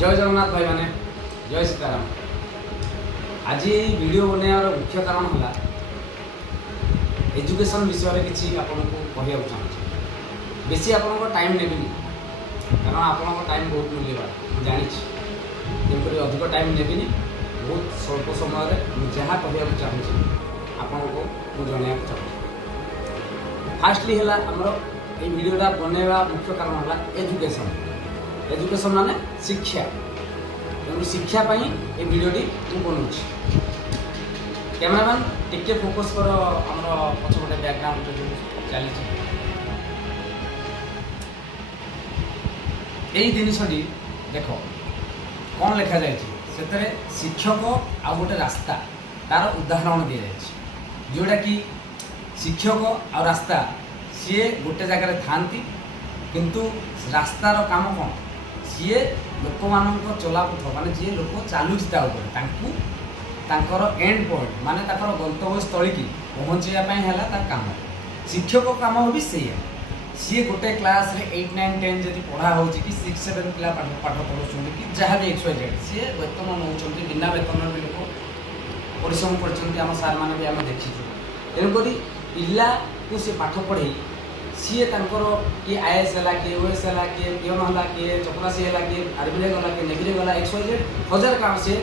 जय जगन्नाथ भाई मैंने जय सीताराम। आज वीडियो बनावर मुख्य कारण है एजुकेशन विषय किसी आपको कहूँ चाहूँ। बेसी आप टाइम ने कारण आप टाइम बहुत मूल्यवान जानी तेणुक अधिक टाइम ने बहुत स्वल्प समय जहाँ कहूँ चाहूँगी आपको जनवा चाहूँ। फास्टली है आमर ये वीडियोटा बनवा मुख्य कारण है एजुकेशन। एजुकेशन माने शिक्षा तेणु शिक्षापी ये वीडियोटी मुझे बनाऊँ। कैमरामैन टिके फोकस कर आम पछपटे बैकग्राउंड जो चली यही जिनटी देख कौन लिखा जाए शिक्षक आ गोटे रास्ता तार उदाहरण दी जाए जोटा कि शिक्षक आ रास्ता सी गोटे जगार था किंतु रास्तार काम कौन सी लोक मान चलापथ माने जी लोक चलुचा एंड पॉइंट माने गंतव्य स्थली की पहुँचापी है काम। शिक्षक काम भी से सी गोटे क्लास रे 8, 9, 10 जब पढ़ा हो कि 6, 7 पिला पाठ पढ़ुं कि जहाँ भी XYZ सी वेतन नौ बिना वेतन भी लोग परिश्रम कर सार मैंने भी आम देखीचु। तेणुक पिला को सी पाठ पढ़े सी किए IAS है किए OS है किए पियोन है किए चपरासी है किए आर्मी गला किए नेवी गला XYZ हजार काम सी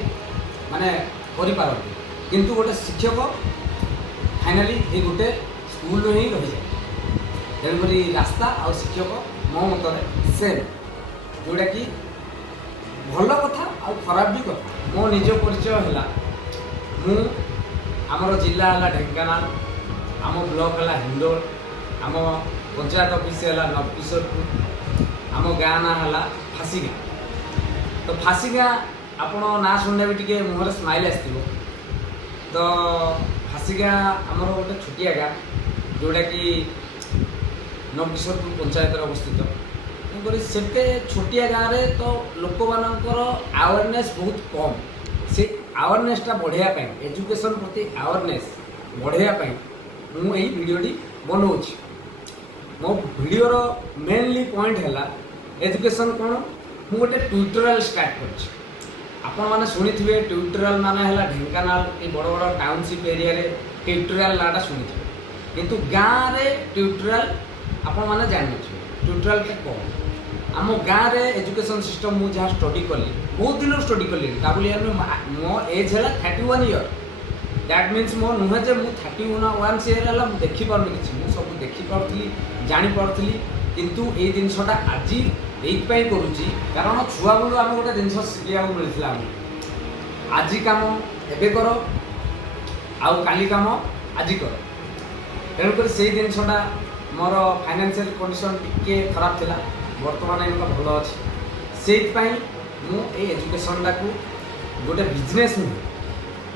माने करें किंतु गोटे शिक्षक फाइनाली ये गोटे स्कूल ही रही जाए। तेणुक रास्ता आ शिक्षक मो मत सेम जोटा कि भल कथा आ खराब भी कथा। मो निज परिचय है मु आमर जिला है ढेंकानाल आम ब्लॉक है हिंदोल आम पंचायत ऑफिस है नवकिशोरपुर आम गाँ ना है फासीगाँ। तो फासीगाँ आपण ना शुणिले भी टे मुहर स्माइल आसो। तो फासीगाँ आमर गोटे छोटिया गाँ जोटा कि नवकिशोरपुर पंचायत अवस्थित। तेणुक से छोटिया गाँव में तो लोक मानकर अवेयरनेस बहुत कम से अवेयरनेसटा बढ़ायापी एजुकेशन प्रति अवेयरनेस बढ़ायापी मुझे यही वीडियोटी बनाऊँ। मो वीडियोर मेनली पॉइंट है एजुकेशन कौन मु गोटे ट्यूटोरियल स्टार्ट कर आपण मैंने शुणी थे ट्यूटोरियल माने है ढेंकानाल ये बड़ बड़ टाउनशिप एरिया रे ट्यूटोरियल नाटा शुणी थे किंतु गाँव में ट्यूटोरियल आपण मैंने जानी ट्यूटोरियल के कौन आम गाँव में एजुकेशन सिस्टम मुझे जहाँ स्टडी कली बहुत दिन स्टडी कली मो एज है 31 ईयर दैट मीन्स मो नुहे जे मु 31 ईयर है मुझे देखिपार कि सब देखिपी जापी किंतु ये जिनसटा आज ये करुँची कारण छुआ बेलू आम गोटे जिन शिखा मिलता आज कम एबे कर आउ काली कम आज कर। तेणुक से जिनसटा मोर फाइनेंशियल कंडीशन टिके खराब थिला वर्तमान इनका भल अच्छे से मुझे एजुकेशन को गोटे बिजनेस नुहे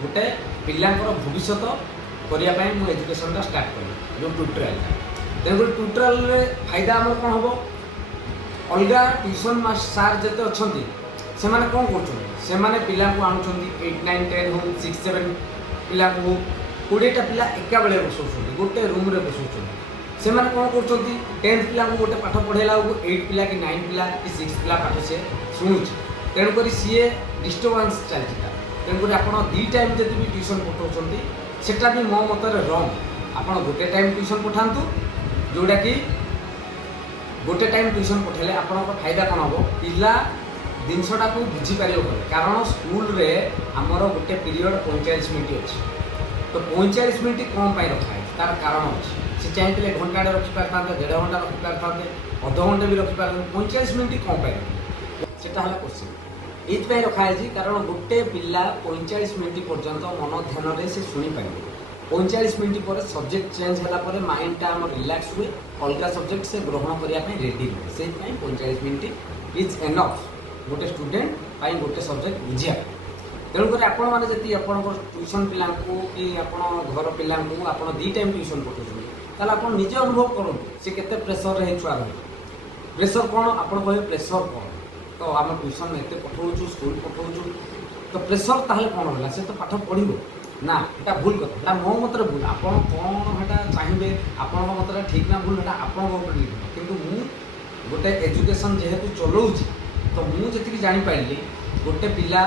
गोटे पिलांकर भविष्य करने मुझे एजुकेशन स्टार्ट करी जो ट्यूटोरियल। तेणुक ट्यूटोरियल फायदा आम कौन हम अलग ट्यूशन सार जिते अच्छा से कौन कर पिला आणुंट 8, 9, 10 हो 6, 7 पिला हो 20टा पिला एका बेले बसौं गोटे रूम रे बसौं से कौन कर 10th पिला गोटे पाठ पढ़ेला 8 पिला कि 9 पिला कि 6 पिला पाठ से शुणुची। तेणुक सी डिस्टर्बांस चलता। तेणुक आप 2 टाइम जब भी ट्यूशन पठाऊँ सेटा भी मो मत रंग आप गोटे टाइम ट्यूशन पठातु जोटा कि गोटे टाइम ट्यूशन पठेले आपण फायदा कौन हम पिला जिनसटा को बुझीपार कारण स्कूल रे आमर गोटे पीरियड 45 मिनट अच्छे। तो 45 मिनट कौन पर रखाई तार कारण अच्छे से चाहिए घंटाटे रखिपारे 1.5 घंटा रखिपारे अध घंटे भी रखिपारे 45 मिनट कौन पर सेटा है क्वेश्चन ये रखाई कारण गोटे पिला 45 मिनट पर्यंत मन ध्यान से शुणी पारे 45 मिनट पर सब्जेक्ट चेंज है माइंडटा आम रिलैक्स हुए अलग सब्जेक्ट से ग्रहण करने रेडी हुए से 45 मिनट इज एनफ गोटे स्टूडेंट गोटे सब्जेक्ट बुझा। तेणुक आपण मैंने जी आप ट्यूशन पिला कि घर पिला 2 टाइम ट्यूशन पठाऊँ आप निजे अनुभव करूँ सी के प्रेसर है छुआ रही प्रेसर कौन आप कहे प्रेसर कौन तो आम ट्यूशन एत पठाऊँ स्कूल पठाऊँ तो प्रेसर ताहले कौन है से तो पाठ पढ़ो ना এটা भूल कथा मो मत भूल आप कौन चाहिए आपण मत ठीक ना भूल आप किंतु मु गोटे एजुकेशन जेहेतु चलाऊँगी तो मुझे जापारि गोटे पिला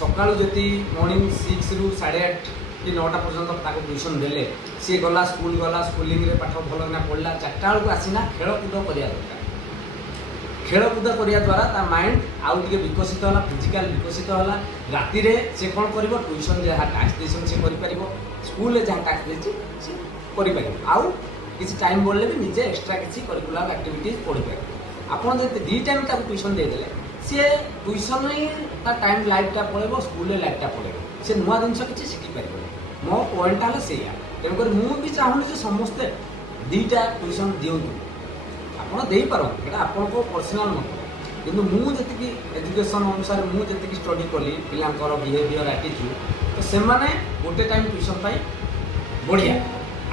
सकालू जी मॉर्निंग 6 ରୁ 8:30 कि 9टा पर्यटन ताको ट्यूशन देले सी गला स्कूल गला स्कूलिंग रे पाठ भल ना पढ़ला 4टा बेलू आसीना खेलकूद करिया दरकार खेलकूद करिया द्वारा ता माइंड आउ टिके विकसित होला फिजिकल विकसित होला राति रे से कोन करिवो ट्यूशन जहाँ टास्क देसन से करि परिवो स्कूल रे जहाँ टास्क देछि से करि परिवो आउ किसी टाइम बोलले भी निजे एक्स्ट्रा किसी करिकुलर एक्टिविटीज पढ़ी परिवो आपण जे 2 टाइम ताको ट्यूशन दे देले सी ट्यूशन ता टाइम लाइफटा पड़ेबो स्कूल लाइफटा पड़ेबो से नुआ जिन किसी शिखी पार मो पॉइंट है से तेणुक मुझे चाहूनी जो समस्ते 2टा ट्यूशन दिंतु आपड़ आपण पर्सनाल मत कि मुझे एजुकेशन अनुसार मुझे स्टडी कली पिलांकर बिहेवियर एटीट्यूड तो से गोटे टाइम ट्यूशन पाई बढ़िया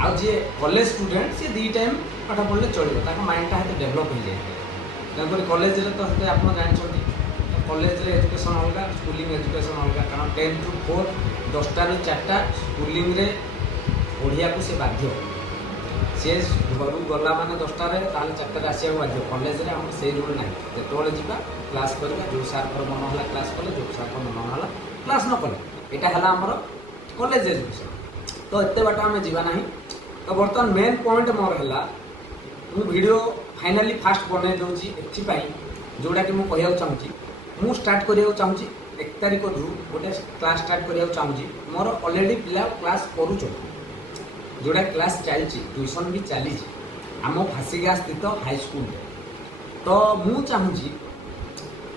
आउ जी कॉलेज स्टूडेंट सी 2 टाइम पाठ पढ़ले चलो माइंडटा हेते डेभलप हो जाए तेणुक कॉलेज तो हेते आप जानते कॉलेज रे एजुकेशन अलग स्कूलिंग एजुकेशन अलग कारण 10 ରୁ 4 10टा ରୁ 4टा स्कूलिंग रे पढ़िया को से बाध्य सी घर गला माने 10टा रे ताले 4टा आसिया बाध्य कॉलेज रे हम से रूल ना जेतोले जीवा क्लास करबा जो सार पर मन होला क्लास कले जो सार पर मन होला क्लास न कले एटा हला हमर कॉलेज एजुकेशन तो एते बाटा हम जीवा नहीं तो बर्तमान मेन पॉइंट मोर हला मु वीडियो फाइनली फास्ट बने दोची एथि पई जोडा कि मु कहया चाहूची मु स्टार्ट करिया चाहूची 1 तारिख रु गोटे क्लास स्टार्ट करिया चाहूची मोर ऑलरेडी पिला क्लास करूछ जोड़ा क्लास चलची ट्यूशन भी चली आम फासीगा स्थित हाई स्कूल तो मु चाहूची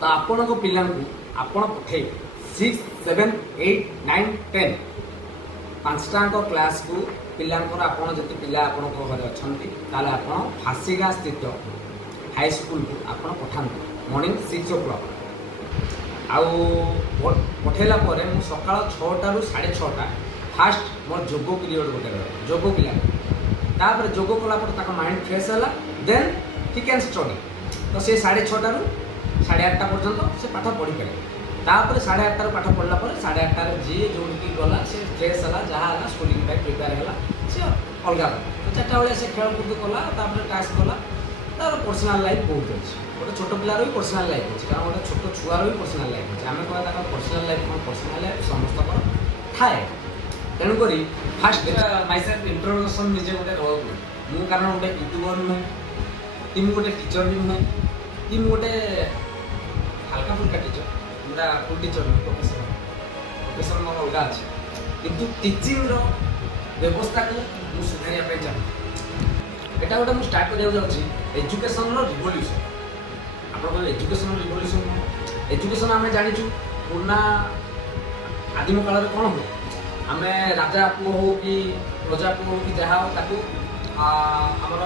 तो आपण को पिला आपण पठे 6 7 8 9 10 5टाक क्लास को पिलांकर आपण जति पिला आपण को घरे अछंती ताले आपण फासीगा स्थित हाई स्कूल को आपण पठांतु मॉर्निंग 6 o'clock आउ पठेला परे मु सकाळ 6टा ରୁ 6:30 फास्ट मोर जोग पीरियड गोटे रहे जोग पिला तापर जोग कला पर ताका माइंड फ्रेश होला देन ही कैन स्टडी तो से 6:30 ରୁ 8:30 पर्यंत से पाठ पढ़ी पारे तापर 8:30 ରୁ पाठ पढ़ला पर 8:30 रे जी जोंकी गला से फ्रेश होला जहा होला स्कूलिंग पे प्रिपेयर होला से अलगा तो 4टा बेले से खेल कूद कला तापर टास्क कला तार पर्सनल लाइफ बहुत अच्छी गोटे छोट पिलार भी पर्सनल लाइफ अच्छे कारण गोटे छोट छुआर भी पर्सनल लाइफ अच्छे आम कह पर्सनल लाइफ कौन पर्सनल लाइफ समस्त थाए तेणुक फास्ट माइसेल्फ इंट्रोडक्शन निजे गोटे रोक मु कारण गोटे यूट्यूबर नुहे कि गोटे टीचर भी नुहे कि गोटे हल्का फुल्का टीचर पूरा फुल टीचर नुहे प्रोफेसर मोर अलग अच्छे किंतु टीचिंग व्यवस्था को मुझे सुधारिया चाहे एटा गोटे मुझे स्टार्ट करा एजुकेशन रिवोल्यूशन आप एजुकेशन रिवोल्यूशन एजुकेशन आम जाचु पुराना आदिम काल कौन हुए आम राजा पुओ हो कि प्रजा पुओ हो कि जहाँ हो ताकू आमर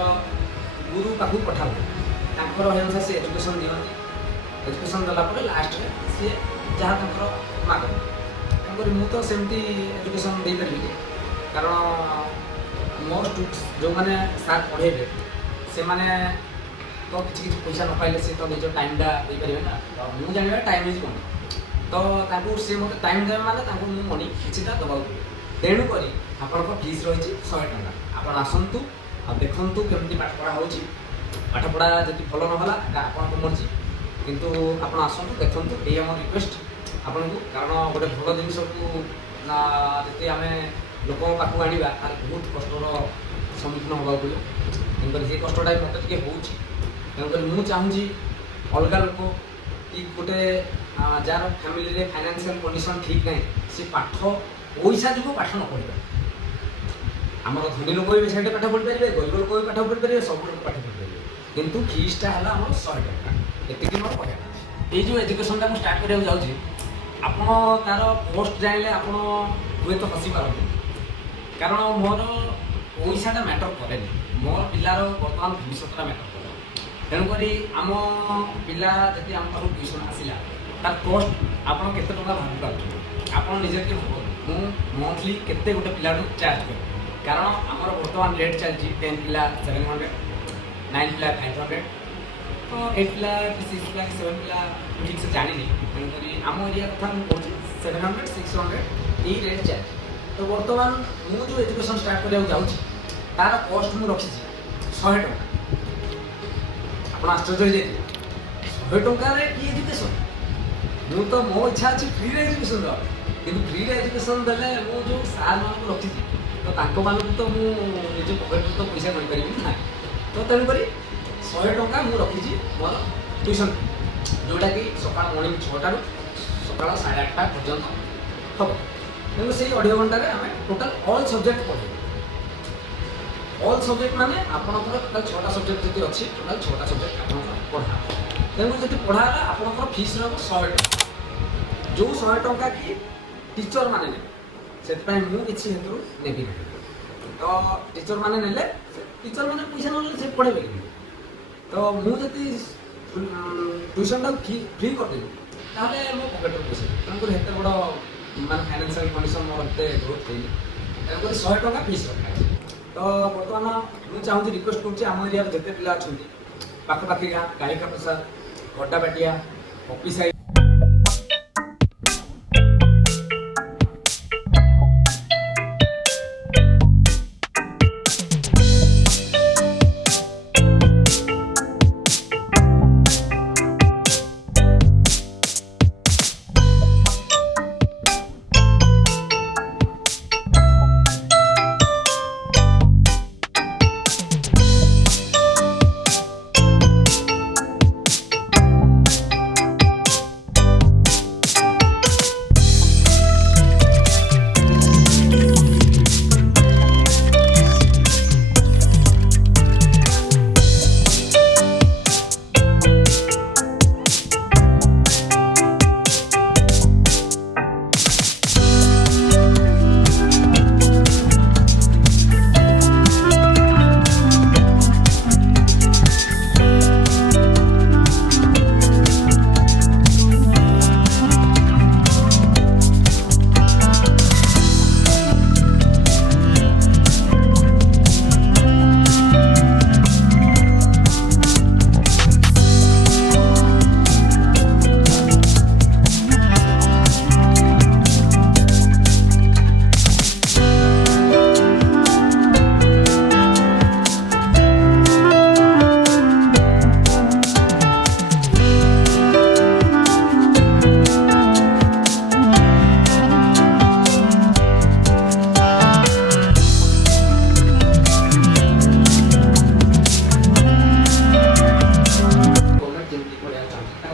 गुरु पाखु पठाऊ अनुसार से एजुकेशन दिखती एजुकेशन देला लास्ट में सी जहाँ माग मु तो सेमती एजुकेशन दे पारि कारण मो जो मैंने सार पढ़ेबे से माने तो किसी पैसा न पाइले से तो निज टाइमटा दे पारे ना तो मुझे जानवा टाइम इज मनी तो ताकू से मत टाइम देवे माने ताकू मु मनी किछिटा दबाउ तेणु करी आपन फीस रही 100 टका आपन आसंतु आ देखंतु केमती पाठ पढ़ा होची पाठ पढ़ा जति भल न होला आपन को मर्जी किंतु आपन आसंतु देखंतु ए हमर रिक्वेस्ट आपन को कारण गोटे भल जिनिस को जति आमे लोक पाखु आनिबा तार बहुत कष्टर सम्मुखीन होगा पड़े तेणुकर ये कष्टा मत टे हो तेणुकर मुझे चाहूँगी अलग लोक कि गोटे जार फैमिली रे फाइनेंशियल कंडीशन ठीक ना सी पाठ पैसा जो पाठ न पढ़ आमर धनी लोक भी से पाठ पढ़ी पारे गरीब लोक भी पाठ पढ़ी पारे सब लोग पाठ पढ़ी पारे कितु फीसटा है आम 100 टका ये मोर कहना ये जो एजुकेशन मुझे स्टार्ट कराया जाऊँगी आप तार पोस्ट जाइले आप हुए तो हसी पारती कारण मोर पैसाटा मैटर करे मोर पिलार बर्तमान भविष्यटा मैटर करे तेणुक आम पिला जब आम पाख ट्यूशन आसला तार कस्ट आप केते टका भावी पार्टी आप निजे कि मंथली केते गोटे पिला चार्ज कर कारण आमर बर्तमान रेट चलती 10 पिला 700 9 पिला 500 तो 8 पिला कि 6 पिला कि 7 पिला ठीक से जानी तेणुक आम एरिया कथा मुझे 700 600 यही रेट चलती तो बर्तमान मु जो एजुकेशन स्टार्ट करा जाऊँगी तार कस्ट मुझे रखी 100 टका आप आश्चर्य हो जाए 100 100 ଟଙ୍କାରେ କି ଏଜୁକେସନ୍। ମୁଁ ତ ମୋ ଇଚ୍ଛା ଅଛି ଫ୍ରିରେ ଏଜୁକେସନ୍ ଦେବା, କିନ୍ତୁ ଫ୍ରିରେ ଏଜୁକେସନ୍ ଦେଲେ ମୁଁ ଯେଉଁ ସାର୍ମାନଙ୍କୁ ରଖିଛି ତ ତାଙ୍କମାନଙ୍କୁ ତ ମୁଁ ନିଜ ପକେଟରୁ ତ ପଇସା କରିପାରିବିନି ନା। ତ ତେଣୁକରି 100 ଟଙ୍କା ମୁଁ ରଖିଛି ମୋର ଟ୍ୟୁସନ୍ ଫି, ଯେଉଁଟାକି ସକାଳ ମର୍ଣ୍ଣିଂ 6ଟାରୁ ସକାଳ 8:30 ପର୍ଯ୍ୟନ୍ତ ହେବ। ତେଣୁ ସେଇ ଅଢ଼େଇ ଘଣ୍ଟାରେ ଆମେ ଟୋଟାଲ୍ ଅଲ୍ ସବଜେକ୍ଟ ପଢ଼େଇବୁ। ଅଲ୍ ସବଜେକ୍ଟ ମାନେ ଆପଣଙ୍କର ଟୋଟାଲ୍ 6ଟା ସବଜେକ୍ଟ ଯଦି ଅଛି, ଟୋଟାଲ୍ 6ଟା ସବଜେକ୍ଟ ଆପଣଙ୍କର ପଢ଼ା ହେବ। ତେଣୁ ଯଦି ପଢ଼ା ହେଲା ଆପଣଙ୍କର ଫିସ୍ ରହିବ 100 ଟଙ୍କା, ଯେଉଁ 100 ଟଙ୍କା କି ଟିଚର୍ ମାନେ ନେବେ, ସେଥିପାଇଁ ମୁଁ କିଛି ସେଥିରୁ ନେବି ନାହିଁ। ତ ଟିଚର୍ ମାନେ ନେଲେ, ଟିଚର୍ ମାନେ ପଇସା ନେଲେ ସେ ପଢ଼େଇବେ କେମିତି? ତ ମୁଁ ଯଦି ଟ୍ୟୁସନ୍ଟାକୁ ଫ୍ରି କରିଦେବି ତାହେଲେ ମୋ ପକେଟରୁ ପଇସା ଦେବି। ତେଣୁକରି ଏତେ ବଡ଼ ମାନେ ଫାଇନାନ୍ସିଆଲ୍ କଣ୍ଡିସନ୍ ମୋର ଏତେ ଗ୍ରୋଥ୍ ହେଇନି, ତେଣୁକରି 100 ଟଙ୍କା ଫିସ୍ ରଖାଯାଇଛି। ତ ବର୍ତ୍ତମାନ ମୁଁ ଚାହୁଁଛି, ରିକ୍ୱେଷ୍ଟ କରୁଛି ଆମ ଏରିଆରେ ଯେତେ ପିଲା ଅଛନ୍ତି, ପାଖାପାଖି ଗାଁ କାଳିକା ପ୍ରସାଦ, ଗଡ଼ାବାଟିଆ, ଅଫିସାଇ,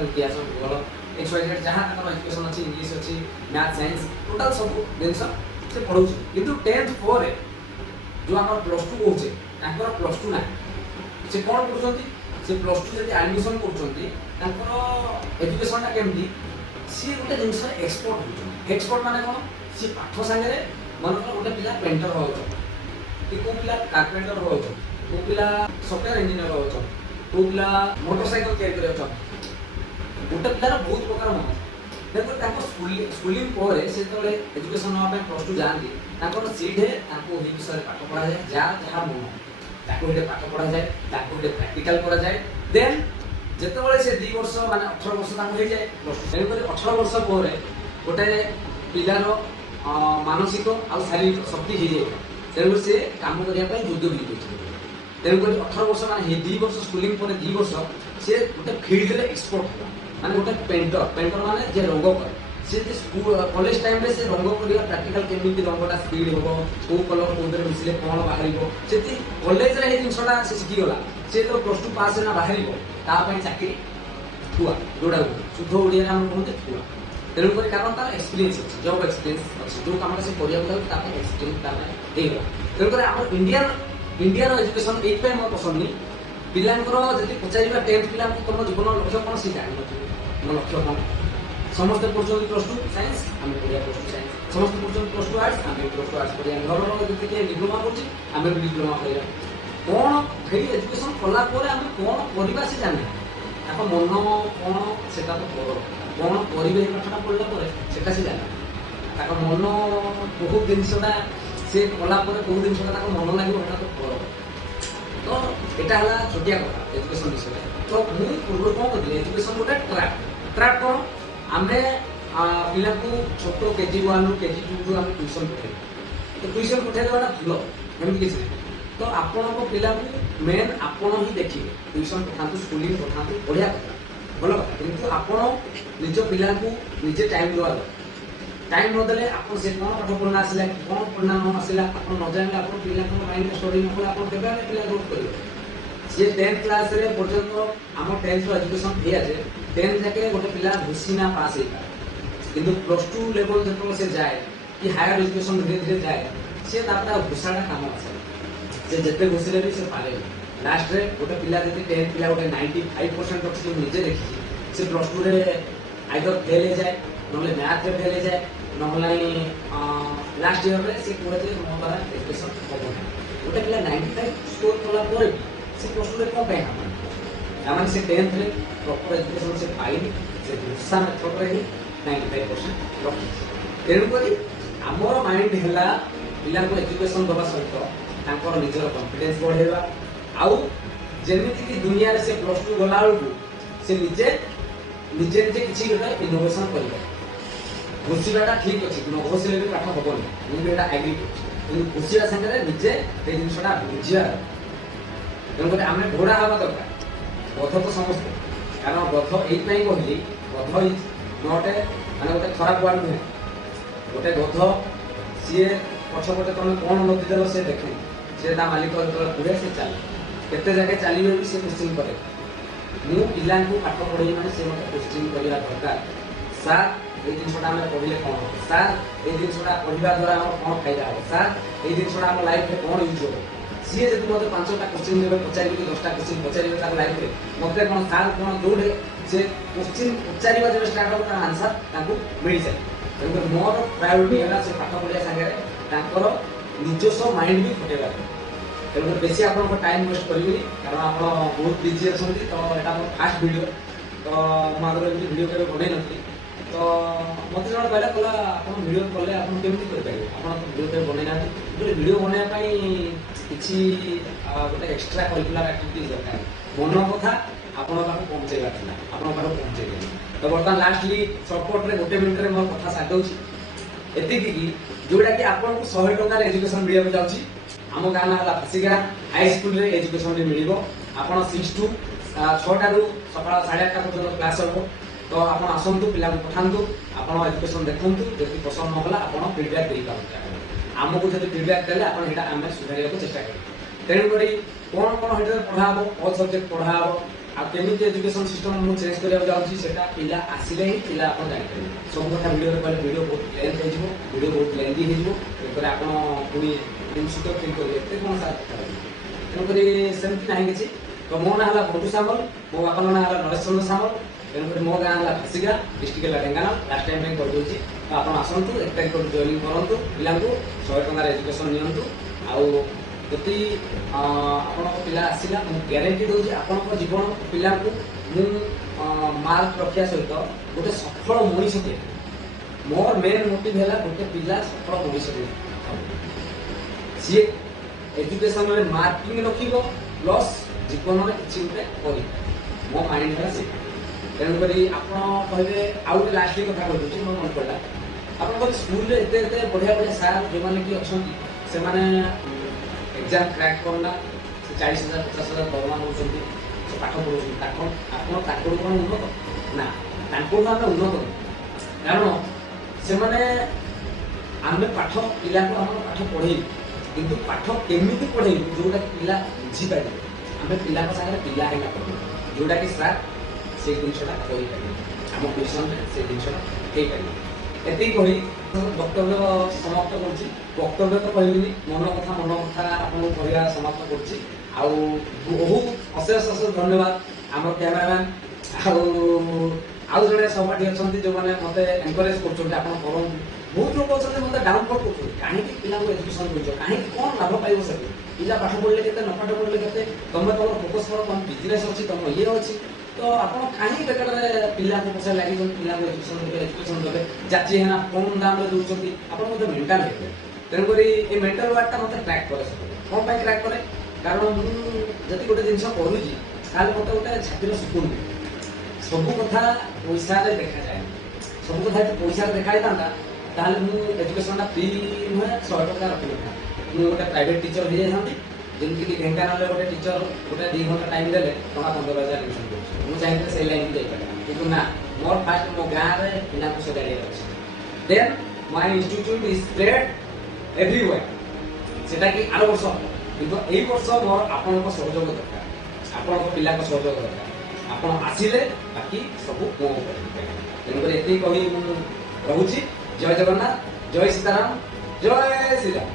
ଇତିହାସ, ଭୂଗୋଳ, XYZ ଯାହା ତାଙ୍କର ଏଜୁକେସନ୍ ଅଛି, ଇଂଲିଶ ଅଛି, ମ୍ୟାଥ୍, ସାଇନ୍ସ, ଟୋଟାଲ୍ ସବୁ ଜିନିଷ ସେ ପଢ଼ଉଛି। କିନ୍ତୁ 10th ପରେ ଯେଉଁ ଆମର +2 କହୁଛେ, ତାଙ୍କର +2 ନାହିଁ। ସେ କ'ଣ କରୁଛନ୍ତି? ସେ +2 ଯଦି ଆଡ଼ମିସନ୍ କରୁଛନ୍ତି, ତାଙ୍କର ଏଜୁକେସନ୍ଟା କେମିତି, ସିଏ ଗୋଟେ ଜିନିଷରେ ଏକ୍ସପର୍ଟ ହେଉଛନ୍ତି। ଏକ୍ସପର୍ଟ ମାନେ କ'ଣ? ସିଏ ପାଠ ସାଙ୍ଗରେ, ମନେକର ଗୋଟେ ପିଲା ପେଣ୍ଟର ହେଉଛନ୍ତି, କି କେଉଁ ପିଲା କାର୍ପେଣ୍ଟର ହେଉଛନ୍ତି, କେଉଁ ପିଲା ସଫ୍ଟୱେୟାର ଇଞ୍ଜିନିୟର ହେଉଛନ୍ତି, କେଉଁ ପିଲା ମୋଟରସାଇକେଲ ତିଆରି କରିବାକୁ, ଗୋଟେ ପିଲାର ବହୁତ ପ୍ରକାର ମନ। ତେଣୁକରି ତାଙ୍କ ସ୍କୁଲିଂ ପରେ ସେ ଯେତେବେଳେ ଏଜୁକେସନ୍ ନେବା ପାଇଁ +2 ଯାଆନ୍ତି, ତାଙ୍କର ସିଟ୍ରେ ତାଙ୍କୁ ଏହି ବିଷୟରେ ପାଠ ପଢ଼ାଯାଏ। ଯାହା ମନ ତାକୁ ଗୋଟେ ପାଠ ପଢ଼ାଯାଏ, ତାକୁ ଗୋଟେ ପ୍ରାକ୍ଟିକାଲ କରାଯାଏ। ଦେନ୍ ଯେତେବେଳେ ସେ 2 ବର୍ଷ ମାନେ 18 ବର୍ଷ ତାଙ୍କୁ ହେଇଯାଏ +2, ତେଣୁକରି 18 ବର୍ଷ ପରେ ଗୋଟେ ପିଲାର ମାନସିକ ଆଉ ଶାରୀରିକ ଶକ୍ତି ହେଇଯାଇଥାଏ। ତେଣୁକରି ସେ କାମ କରିବା ପାଇଁ ଯୋଗ୍ୟ ବୋଲି କହିଛନ୍ତି। ତେଣୁକରି 18 ବର୍ଷ ମାନେ 2 ବର୍ଷ ସ୍କୁଲିଂ ପରେ 2 ବର୍ଷ ସେ ଗୋଟେ ଫିଲ୍ଡରେ ଏକ୍ସପର୍ଟ ହେଲା। ମାନେ ଗୋଟେ ପେଣ୍ଟର ମାନେ ଯେ ରଙ୍ଗ କରେ, ସେ ଯେ କଲେଜ ଟାଇମ୍ରେ ସେ ରଙ୍ଗ କରିବା ପ୍ରାକ୍ଟିକାଲ, କେମିତି ରଙ୍ଗଟା ସ୍ପିଡ୍ ହେବ, କେଉଁ କଲର୍ କେଉଁଥିରେ ମିଶିଲେ କ'ଣ ବାହାରିବ, ସେଠି କଲେଜରେ ଏହି ଜିନିଷଟା ସେ ଶିଖିଗଲା। ସେ ଯେତେବେଳେ +2 ପାସ୍ ହେଲା ବାହାରିବ, ତା ପାଇଁ ଚାକିରି ଥୁଆ, ଯୋଉଟା ଶୁଦ୍ଧ ଓଡ଼ିଆରେ ଆମେ କୁହନ୍ତି ଥୁଆ। ତେଣୁକରି କାରଣ ତାର ଏକ୍ସପିରିଏନ୍ସ ଅଛି, ଜବ୍ ଏକ୍ସପିରିଏନ୍ସ ଅଛି, ଯେଉଁ କାମଟା ସେ କରିବାକୁ ଯାଉଛି ତା ପାଇଁ ଏକ୍ସପିରିଏନ୍ସ ତା ପାଇଁ ହେଇଗଲା। ତେଣୁକରି ଆମର ଇଣ୍ଡିଆର ଏଜୁକେସନ୍ ଏଇଥିପାଇଁ ମୋର ପସନ୍ଦ ନାହିଁ। ପିଲାଙ୍କର ଯଦି ପଚାରିବା 10th ପିଲାଙ୍କୁ ତୁମ ଜୀବନ ଲକ୍ଷ୍ୟ କ'ଣ, ସେ ଜାଣିନଥିବେ ମୋ ଲକ୍ଷ୍ୟ କ'ଣ। ସମସ୍ତେ ପଢ଼ୁଛନ୍ତି +2 ସାଇନ୍ସ, ଆମେ ପଢ଼ିବା +2 ସାଇନ୍ସ। ସମସ୍ତେ ପଢ଼ୁଛନ୍ତି +2 ଆର୍ଟ୍ସ, ଆମେ +2 ଆର୍ଟ୍ସ ପଢ଼ିବା। ଘରର ଯଦି କିଏ ଡିପ୍ଲୋମା କରୁଛି, ଆମେ ବି ଡିପ୍ଲୋମା କରିବା। କ'ଣ ସେଇ ଏଜୁକେସନ୍ କଲା ପରେ ଆମେ କ'ଣ କରିବା ସେ ଜାଣିବେ। ତାଙ୍କ ମନ କ'ଣ ସେଟା ତ ପର, କ'ଣ କରିବେ ଏ ପାଠଟା ପଢ଼ିଲା ପରେ ସେଟା ସେ ଜାଣିବେ। ତାଙ୍କ ମନ ବହୁତ ଜିନିଷଟା ସେ କଲା ପରେ କେଉଁ ଜିନିଷଟା ତାଙ୍କ ମନ ଲାଗିବ ସେଟା ତ ପର। ତ ଏଇଟା ହେଲା ଛୋଟିଆ କଥା ଏଜୁକେସନ୍ ବିଷୟରେ। ତ ମୁଁ ପୂର୍ବରୁ କ'ଣ କରିଥିଲି, ଏଜୁକେସନ୍ ଗୋଟେ ଟ୍ରାକ୍ କ'ଣ, ଆମେ ପିଲାକୁ ଛୋଟ KG1 KG2 ଆମେ ଟ୍ୟୁସନ୍ ପଠାଇବୁ। ତ ଟ୍ୟୁସନ୍ ପଠାଇ ଦେବାଟା ଭଲ, ଏମିତି କିଛି ନାହିଁ। ତ ଆପଣଙ୍କ ପିଲାକୁ ମେନ୍ ଆପଣ ହିଁ ଦେଖିବେ, ଟ୍ୟୁସନ୍ ପଠାନ୍ତୁ, ସ୍କୁଲିଂ ପଠାନ୍ତୁ, ବଢ଼ିଆ କଥା। ଭଲ କଥା। କିନ୍ତୁ ଆପଣ ନିଜ ପିଲାଙ୍କୁ ନିଜେ ଟାଇମ୍ ଦେବା ଦରକାର। ଟାଇମ୍ ନଦେଲେ ଆପଣ ସେ କ'ଣ ପାଠ ପଢ଼ା ଆସିଲା କି କ'ଣ ପଢ଼ା ନ ଆସିଲା ଆପଣ ନ ଜାଣିଲେ ଆପଣ ପିଲାଙ୍କ ମାଇଣ୍ଡ ଷ୍ଟୋରି ନ କଲେ ଆପଣ କେବେ ଆମେ ପିଲା ଗ୍ରୋଥ୍ କରିବେ। ସିଏ 10th କ୍ଲାସ୍ରେ ପର୍ଯ୍ୟନ୍ତ ଆମ 10th ଏଜୁକେସନ୍ ଏଇଆ ଯେ 10th ଯାକେ ଗୋଟେ ପିଲା ଘୁଷିନା ପାସ୍ ହେଇପାରେ, କିନ୍ତୁ +2 ଲେଭେଲ୍ ଯେତେବେଳେ ସେ ଯାଏ କି ହାୟର ଏଜୁକେସନ୍ ଧୀରେ ଧୀରେ ଯାଏ ସିଏ ତାପରେ ଆଉ ଘୁଷାଟା କାମ ଆସେ। ସେ ଯେତେ ଘୁଷିଲେ ବି ସେ ପାରେନି। ଲାଷ୍ଟରେ ଗୋଟେ ପିଲା ଯଦି 10th ପିଲା ଗୋଟେ 95% ରଖିଛି ମୁଁ ନିଜେ ଦେଖିଛି, ସେ +2ରେ ଆଇଦର୍ ଫେଲ୍ ହେଇଯାଏ, ନହେଲେ ମ୍ୟାଥରେ ଫେଲ୍ ହେଇଯାଏ, ନହେଲେ ଲାଷ୍ଟ ଇୟର୍ରେ ସେ କୁହେ ମୋ ଦ୍ୱାରା ଏଜୁକେସନ୍ ହେବ ନାହିଁ। ଗୋଟେ ପିଲା 95 ସ୍କୋର୍ କଲା ପରେ ବି ସେ +2ରେ କ'ଣ ପାଇଁ ହେବ? ତାମାନେ ସେ 10thରେ ପ୍ରପର୍ ଏଜୁକେସନ୍ ସେ ପାଇନି, ସେ ଘୁଷା ମେଥଡ଼ରେ ହିଁ 95% ରଖିଛି। ତେଣୁକରି ଆମର ମାଇଣ୍ଡ ହେଲା ପିଲାଙ୍କୁ ଏଜୁକେସନ୍ ଦେବା ସହିତ ତାଙ୍କର ନିଜର କନଫିଡେନ୍ସ ବଢ଼େଇବା, ଆଉ ଯେମିତିକି ଦୁନିଆରେ ସେ +2 ଗଲାବେଳକୁ ସେ ନିଜେ କିଛି ଗୋଟେ ଇନୋଭେସନ୍ କରିବେ। ଘୁଷିବାଟା ଠିକ୍ ଅଛି, ନ ଘୋଷିଲେ ବି ପାଠ ହେବନି, ମୁଁ ବି ଏଇଟା ଆଗ୍ରି କରୁଛି। କିନ୍ତୁ ଘୁଷିବା ସାଙ୍ଗରେ ନିଜେ ସେ ଜିନିଷଟା ବୁଝିବା। ତେଣୁକରି ଆମେ ଘୋଡ଼ା ହେବା ଦରକାର। ଗଧ ତ ସମସ୍ତେ, କାରଣ ଗଧ ଏଇଥିପାଇଁ କହିଲି, ଗଧ ଇଜ୍ ନଟ୍ ମାନେ ଗୋଟେ ଖରାପ ୱାର୍ଡ ନୁହେଁ। ଗୋଟେ ଗଧ ସିଏ ପଛପଟେ ତମେ କ'ଣ ନଦୀ ଦେବ ସେ ଦେଖେନି, ସେ ତା ମାଲିକ ଯେତେବେଳେ କୁହେ ସେ ଚାଲେ। କେତେ ଜାଗା ଚାଲିବେ ବି ସେ କୋଶ୍ଚିନ୍ କରେ। ମୁଁ ପିଲାଙ୍କୁ ପାଠ ପଢ଼େଇ ମାନେ ସେ ମୋତେ କୋଶ୍ଚିନ୍ କରିବା ଦରକାର। ସାର୍ ଏଇ ଜିନିଷଟା ଆମେ ପଢ଼ିଲେ କ'ଣ ହେବ? ସାର୍ ଏଇ ଜିନିଷଟା ପଢ଼ିବା ଦ୍ୱାରା ଆମର କ'ଣ ଫାଇଦା ହେବ? ସାର୍ ଏଇ ଜିନିଷଟା ଆମ ଲାଇଫ୍ରେ କ'ଣ ୟୁଜ୍ ହେବ? ସିଏ ଯଦି ମୋତେ 5ଟା କୋଶ୍ଚିନ୍ ଦେବେ, ପଚାରିବେ କି 10ଟା କୋଶ୍ଚିନ୍ ପଚାରିବେ ତାଙ୍କ ଲାଇଫ୍ରେ, ମୋତେ କ'ଣ ସାର୍ କ'ଣ ଯୋଉଠି ସେ କୋଶ୍ଚିନ୍ ପଚାରିବା ଯେବେ ଷ୍ଟାର୍ଟ ହେବ ତାର ଆନ୍ସର୍ ତାଙ୍କୁ ମିଳିଯାଏ। ତେଣୁକରି ମୋର ପ୍ରାୟୋରିଟି ହେଲା ସେ ପାଠ ପଢ଼ିବା ସାଙ୍ଗରେ ତାଙ୍କର ନିଜସ୍ୱ ମାଇଣ୍ଡ ବି ଫଟେଇବା। ତେଣୁକରି ବେଶୀ ଆପଣଙ୍କ ଟାଇମ୍ ୱେଷ୍ଟ କରିବିନି, କାରଣ ଆପଣ ବହୁତ ବିଜି ଅଛନ୍ତି। ତ ଏଇଟା ମୋର ଫାଷ୍ଟ ଭିଡ଼ିଓ, ତ ମୁଁ ଆଗରୁ ଏମିତି ଭିଡ଼ିଓ କେବେ ବନେଇ ନଥିଲି। ତ ମୋତେ ଜଣେ କହିଲା ଆପଣ ଭିଡ଼ିଓ କଲେ ଆପଣ କେମିତି କରିପାରିବେ, ଆପଣ ତ ଭିଡ଼ିଓ କେବେ ବନେଇ ନାହାନ୍ତି। ଭିଡ଼ିଓ ବନେଇବା ପାଇଁ କିଛି ଗୋଟେ ଏକ୍ସଟ୍ରା କରିକୁଲାର ଆକ୍ଟିଭିଟିଜ୍ ଦରକାର। ମନ କଥା ଆପଣଙ୍କ ପାଖକୁ ପହଞ୍ଚେଇବା ଥିଲା, ଆପଣଙ୍କ ପାଖକୁ ପହଞ୍ଚେଇଦେଲି। ତ ବର୍ତ୍ତମାନ ଲାଷ୍ଟଲି ସର୍ଟକଟ୍ରେ 1 ମିନିଟ୍ରେ ମୋର କଥା ସାରି ଦେଉଛି। ଏତିକି କି ଯୋଉଟାକି ଆପଣଙ୍କୁ 100 ଟଙ୍କାରେ ଏଜୁକେସନ୍ ମିଳିବାକୁ ଯାଉଛି। ଆମ ଗାଁ ନାଁ ହେଲା ଫାସିଗାଁ ହାଇସ୍କୁଲରେ ଏଜୁକେସନ୍ ମିଳିବ। ଆପଣ 6 to 6ଟାରୁ ସକାଳ 8:30 ପର୍ଯ୍ୟନ୍ତ କ୍ଲାସ୍ ହେବ। ତ ଆପଣ ଆସନ୍ତୁ, ପିଲାଙ୍କୁ ପଠାନ୍ତୁ, ଆପଣ ଏଜୁକେସନ୍ ଦେଖନ୍ତୁ। ଯଦି ପସନ୍ଦ ନ ହେଲା ଆପଣ ଫିଡ଼ବ୍ୟାକ୍ ଦେଇପାରନ୍ତି। ଆମକୁ ଯଦି ଫିଡ଼ବ୍ୟାକ୍ ଦେଲେ ଆପଣ ସେଇଟା ଆମେ ସୁଧାରିବାକୁ ଚେଷ୍ଟା କରିବୁ। ତେଣୁକରି କ'ଣ ସେଠାରେ ପଢ଼ା ହେବ, କେଉଁ ସବଜେକ୍ଟ ପଢ଼ା ହେବ, ଆଉ କେମିତି ଏଜୁକେସନ୍ ସିଷ୍ଟମ୍ ମୁଁ ଚେଞ୍ଜ କରିବାକୁ ଯାଉଛି ସେଟା ପିଲା ଆସିଲେ ହିଁ ପିଲା ଆପଣ ଜାଣିପାରିବେ। ସବୁ କଥା ଭିଡ଼ିଓରେ କହିଲେ ଭିଡ଼ିଓ ବହୁତ ଲେନ୍ଥ ହେଇଯିବ, ଭିଡ଼ିଓ ବହୁତ ଲେନ୍ଦି ହେଇଯିବ। ତେଣୁକରି ଆପଣ ପୁଣି ଇନସୁଟ ଫିଲ୍ କରିବେ ଏତେ କ'ଣ ସାର୍ କଥା କହିବେ। ତେଣୁକରି ସେମିତି ନାହିଁ କିଛି। ତ ମୋ ନାଁ ହେଲା ବଣ୍ଟୁ ସାମଲ, ମୋ ବାପାଙ୍କ ନାଁ ହେଲା ନରେଶ ଚନ୍ଦ୍ର ସାମଲ। ତେଣୁକରି ମୋ ଗାଁ ହେଲା ଫାସିଗାଁ, ଡିଷ୍ଟ୍ରିକ୍ଟ ହେଲା ଢେଙ୍କାନାଳ। ଲାଷ୍ଟ ଟାଇମ୍ ପାଇଁ କରିଦେଉଛି। ତ ଆପଣ ଆସନ୍ତୁ, 1 ତାରିଖରୁ ଜଏନିଂ କରନ୍ତୁ, ପିଲାଙ୍କୁ 100 ଟଙ୍କାରେ ଏଜୁକେସନ୍ ନିଅନ୍ତୁ। ଆଉ ଯଦି ଆପଣଙ୍କ ପିଲା ଆସିଲା, ମୁଁ ଗ୍ୟାରେଣ୍ଟି ଦେଉଛି ଆପଣଙ୍କ ଜୀବନ ପିଲାଙ୍କୁ ମୁଁ ମାର୍କ ରଖିବା ସହିତ ଗୋଟେ ସଫଳ ମଣିଷ ଦିଏ। ମୋର ମେନ୍ ମୋଟିଭ୍ ହେଲା ଗୋଟେ ପିଲା ସଫଳ ମଣିଷ ଦିଏ। ସିଏ ଏଜୁକେସନରେ ମାର୍କିଂ ରଖିବ ପ୍ଲସ୍ ଜୀବନରେ କିଛି ଗୋଟେ କରିବ। ମୋ ମାଇଣ୍ଡ ହେଲା ସେଇଟା। ତେଣୁକରି ଆପଣ କହିବେ, ଆଉ ଗୋଟେ ଲାଷ୍ଟଲି କଥା କହିଦେଉଛି, ମୋର ମନେ ପଡ଼ିଲା। ଆପଣଙ୍କର ସ୍କୁଲରେ ଏତେ ବଢ଼ିଆ ବଢ଼ିଆ ସାର୍ ଯେଉଁମାନେ କି ଅଛନ୍ତି, ସେମାନେ ଏକ୍ଜାମ୍ କ୍ରାକ୍ କରନା, ସେ 40,000 50,000 ଦରମା ନେଉଛନ୍ତି, ସେ ପାଠ ପଢ଼ଉଛନ୍ତି। ଆପଣ ତାଙ୍କଠୁ କ'ଣ ଉନ୍ନତ? ନା, ତାଙ୍କଠୁ ଆମେ ଉନ୍ନତ ନୁହେଁ। କାରଣ ସେମାନେ ଆମେ ପିଲାଙ୍କୁ ଆମର ପାଠ ପଢ଼େଇବୁ, କିନ୍ତୁ ପାଠ କେମିତି ପଢ଼େଇବୁ ଯେଉଁଟା ପିଲା ବୁଝିପାରିବେ। ଆମେ ପିଲାଙ୍କ ସାଙ୍ଗରେ ପିଲା ହେଇନା ପଢ଼େଇବୁ, ଯେଉଁଟାକି ସାର୍ ସେଇ ଜିନିଷଟା କରିପାରିବେ, ଆମ ଟ୍ୟୁସନ୍ରେ ସେଇ ଜିନିଷଟା ହେଇପାରିବ। ଏତିକି କହି ବକ୍ତବ୍ୟ ସମାପ୍ତ କରୁଛି। ବକ୍ତବ୍ୟ ତ କହିବିନି, ମନ କଥା ଆପଣଙ୍କୁ କହିବା ସମାପ୍ତ କରୁଛି। ଆଉ ବହୁତ ଅଶେଷ ଧନ୍ୟବାଦ ଆମର କ୍ୟାମେରାମ୍ୟାନ୍ ଆଉ ଜଣେ ସହପାଠୀ ଅଛନ୍ତି ଯେଉଁମାନେ ମୋତେ ଏନକରେଜ୍ କରୁଛନ୍ତି ଆପଣ କରନ୍ତୁ। ବହୁତ ଲୋକ ଅଛନ୍ତି ମୋତେ ଡାଉଟ୍ କରୁଛନ୍ତି, କାହିଁକି ପିଲାଙ୍କୁ ଏଜୁକେସନ୍ କରୁଛ, କାହିଁକି କ'ଣ ଲାଭ ପାଇବ ସେଠି? ପିଲା ପାଠ ପଢ଼ିଲେ କେତେ, ନ ପାଠ ପଢ଼ିଲେ କେତେ, ତମର ଫୋକସ୍ କର, ତମ ବିଜନେସ୍ ଅଛି, ତମ ଇଏ ଅଛି। ତ ଆପଣ କାହିଁକି ବେକାରରେ ପିଲାଙ୍କୁ ପଛରେ ଲାଗିଛନ୍ତି, ପିଲାଙ୍କୁ ଏଜୁକେସନ୍ ଦେବେ, ଯାଚି ହେନା କମ୍ ଦାମରେ ଦେଉଛନ୍ତି, ଆପଣ ମୋତେ ମେଣ୍ଟାଲ୍ ହେଇଯିବେ। ତେଣୁକରି ଏ ମେଣ୍ଟାଲ୍ ୱାର୍ଡ଼ଟା ମୋତେ କ୍ରାକ୍ କରେ। କ'ଣ ପାଇଁ କ୍ରାକ୍ କରେ? କାରଣ ମୁଁ ଯଦି ଗୋଟେ ଜିନିଷ କରୁଛି ତାହେଲେ ମୋତେ ଗୋଟେ ଛାତିର ସୁକୁନ ଦିଏ। ସବୁ କଥା ପଇସାରେ ଦେଖାଯାଏ। ସବୁ କଥା ଯଦି ପଇସାରେ ଦେଖାଯାଇଥାନ୍ତା ତାହେଲେ ମୁଁ ଏଜୁକେସନ୍ଟା ଫ୍ରି ନୁହେଁ, 100 ଟଙ୍କା ରଖିନଥାନ୍ତି। ମୁଁ ଗୋଟେ ପ୍ରାଇଭେଟ୍ ଟିଚର୍ ହେଇଯାଇଥାନ୍ତି, ଯେମିତିକି ଢେଙ୍କାନାଳରେ ଗୋଟେ ଟିଚର ଗୋଟେ 2 ଘଣ୍ଟା ଟାଇମ୍ ଦେଲେ ଟଙ୍କା 15,000 ଆଡମିସନ୍ କରୁଛି। ମୁଁ ଚାହିଁଥିଲେ ସେଇ ଲାଇନ୍ ଯାଇପାରିବି, କିନ୍ତୁ ନା, ମୋର ଫାଷ୍ଟ ମୋ ଗାଁରେ ପିଲାଙ୍କୁ ସଜାଡ଼ିବାର ଅଛି। ଦେନ୍ ମାଇ ଇନଷ୍ଟିଚ୍ୟୁଟ୍ ଇଜ୍ ସ୍ପ୍ରେଡ୍ ଏଭ୍ରିୱେୟାର। ସେଟା କି ଆର ବର୍ଷ ହେବ, କିନ୍ତୁ ଏଇ ବର୍ଷ ମୋର ଆପଣଙ୍କ ସହଯୋଗ ଦରକାର, ଆପଣଙ୍କ ପିଲାଙ୍କ ସହଯୋଗ ଦରକାର। ଆପଣ ଆସିଲେ ବାକି ସବୁ ମୋ ଉପରେ। ତେଣୁକରି ଏତିକି କହି ମୁଁ ରହୁଛି। ଜୟ ଜଗନ୍ନାଥ, ଜୟ ସୀତାରାମ, ଜୟ ଶ୍ରୀରାମ।